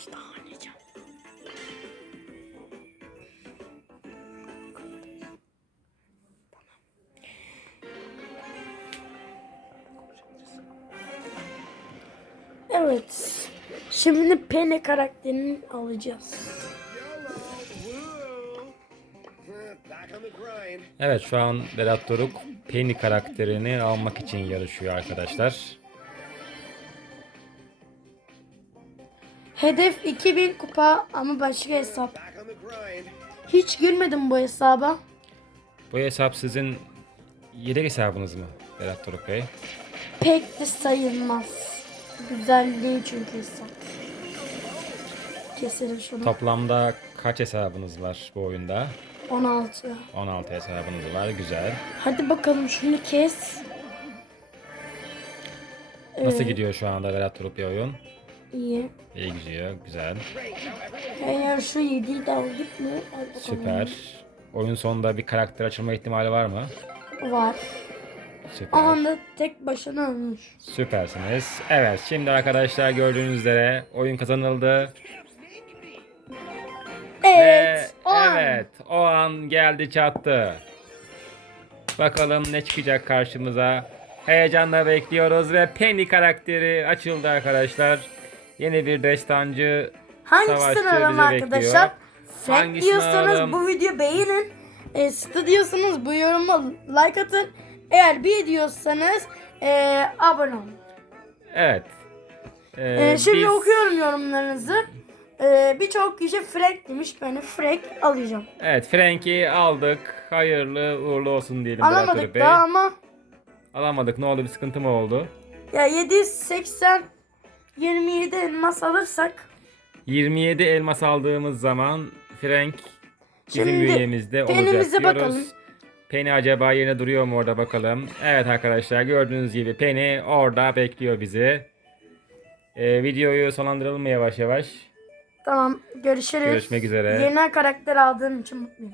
Kaç daha oynayacağım? Evet. Şimdi Penny karakterini alacağız. Evet şu an Berat Doruk Penny karakterini almak için yarışıyor arkadaşlar. Hedef 2000 kupa ama başka hesap. Hiç girmedim bu hesaba. Bu hesap sizin yedek hesabınız mı Berat Doruk Bey? Pek de sayılmaz. Güzel değil çünkü hesap. Keselim şunu. Toplamda kaç hesabınız var bu oyunda? 16. 16 hesabınız var güzel. Hadi bakalım şunu kes. Nasıl gidiyor şu anda Berat Doruk bir oyun? İyi. İyi gidiyor güzel. Eğer şu 7'yi de aldık mı? Al. Süper. Oyun sonunda bir karakter açılma ihtimali var mı? Var. Süper. Anda tek başına ölmüş. Süpersiniz. Evet şimdi arkadaşlar gördüğünüz üzere oyun kazanıldı. Evet. Ve o an. evet o an geldi çattı. Bakalım ne çıkacak karşımıza. Heyecanla bekliyoruz ve Penny karakteri açıldı arkadaşlar. Yeni bir destancı Hangisini savaşçı alalım bizi arkadaşlar? bekliyor. Frank Hangisini diyorsanız alalım? bu videoyu beğenin. E, Stu diyorsanız bu yoruma like atın. Eğer bir diyorsanız e, abone olun. Evet. Ee, E, şimdi biz- okuyorum yorumlarınızı. E, Birçok kişi Frank demiş. Ben de Frank alacağım. Evet Frank'i aldık. Hayırlı uğurlu olsun diyelim. Berat Alamadık Bey. daha ama Alamadık. Ne oldu? Bir sıkıntı mı oldu? ya 780 27 elmas alırsak 27 elmas aldığımız zaman Frank bizim Şimdi bünyemizde olacak penimize diyoruz. bakalım. Penny acaba yerine duruyor mu orada bakalım. Evet arkadaşlar gördüğünüz gibi Penny orada bekliyor bizi. Ee, videoyu sonlandıralım mı yavaş yavaş? tamam görüşürüz. Görüşmek üzere. Yeni karakter aldığım için mutluyum.